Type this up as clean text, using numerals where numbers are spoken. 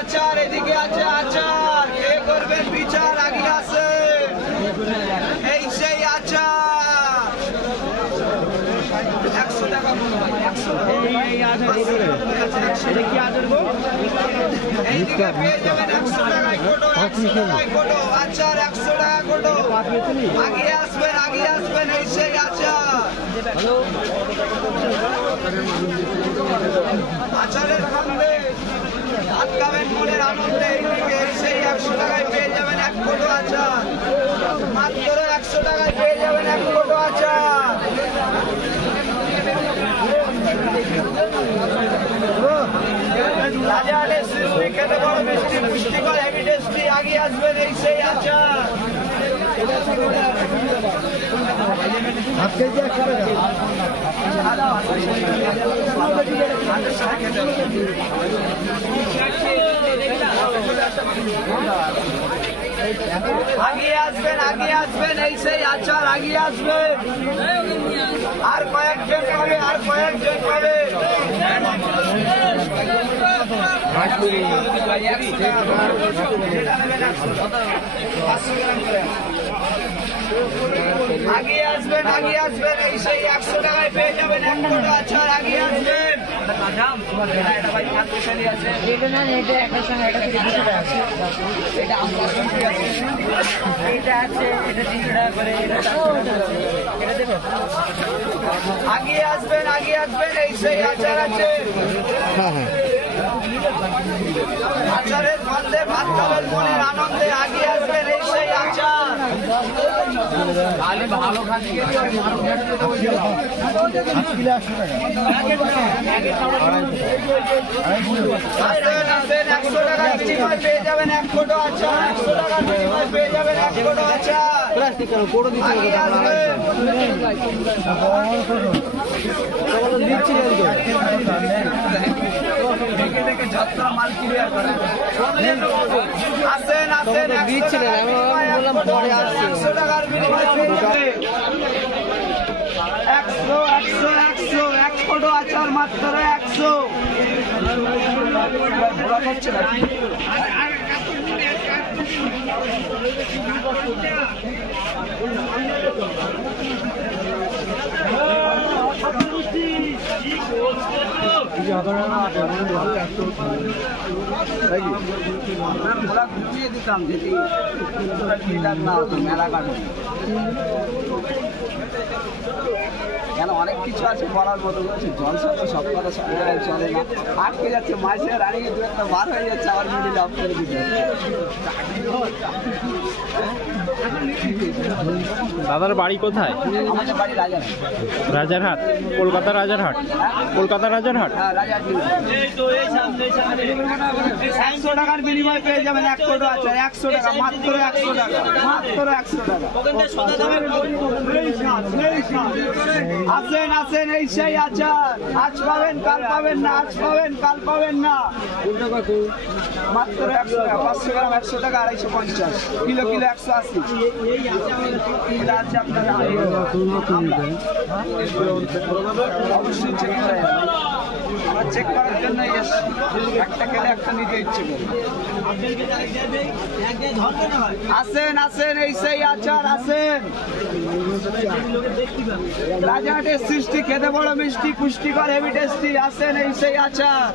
আচার, এদিকে আছে আচার, কে করবেন বিচার, আগে আছে এই সেই আচার 100 টাকা। এইদিকে পেয়ে যাবেন 100 টাকায় কোটো, 100 টাকায় কোটো আচার, 100 টাকা কোটো। আগে আসবেন এই সেই আচার। আচারের সঙ্গে ভাত খাবেন মনের আনন্দে, এইদিকে এই সেই 100 টাকায় পেয়ে যাবেন 1 কোটো আচার, মাত্র 100 টাকায় পেয়ে যাবেন 1 কোটো আচার। রাজাহাটের সৃষ্টি, খেতে বড় মিষ্টি, পুষ্টিকর হেভি টেস্টি, আগে আসবেন এই সেই আচার। আগে আসবেন এই সেই আচার, আগে আসবেন। আর কয়েকজন পাবে, আর কয়েকজন পাবে। আগে আসবেন এই সেই 100 টাকায় পেয়ে যাবেন 1 কোটো আচার, আগে আসবেন। আগে আসবেন এই সেই আচার আছে। আচারের ফলে ভাত খাবেন মনের আনন্দে, আগে আসবেন এই সেই আচার। ভালো খাচ্ছি 100 টাকার বিনিময়ে পেয়ে যাবেন 1 কোটো আচার, 100 টাকার বিনিময়ে পেয়ে যাবেন 1 কোটো আচার। আসেন 100 টাকার বিনিময়ে 100 1 কোটো আচার, মাত্র 100। গুছিয়ে দিতাম যদি না হতো মেলা কাটে, কেন অনেক কিছু আছে বলার মতো। জলসা তো সব কথা সব জায়গায় চলে না, আটকে যাচ্ছে মাঝে রানিয়ে দু একটা বার হয়ে যাচ্ছে, আবার মিডিল অফ করে দিতে। দাদার বাড়ি কোথায়? আমাদের বাড়ি রাজারহাট। কলকাতা রাজারহাট? কলকাতা রাজারহাট। 100 টাকার বিনিময়ে পেয়ে যাবেন 1 কোটো আচার, 100 টাকা, মাত্র 100 টাকা, মাত্র 100 টাকা। আসেন এই সেই আচার, আজ পাবেন কাল পাবেন না, আজ পাবেন কাল পাবেন না। মাত্র 100 টাকা, 500 গ্রাম 100 টাকা, 250, কিলো 180। এটা আছে আপনার অবশ্যই চেক করা যাবে, আমরা চেক করার জন্য একটা খেলে একটা নিতে ইচ্ছে করে। আসেন এই সেই আচার, আসেন। রাজাহাটের সৃষ্টি, খেতে বড় মিষ্টি, পুষ্টিকর হেভি টেস্টি, আসেন এই সেই আচার।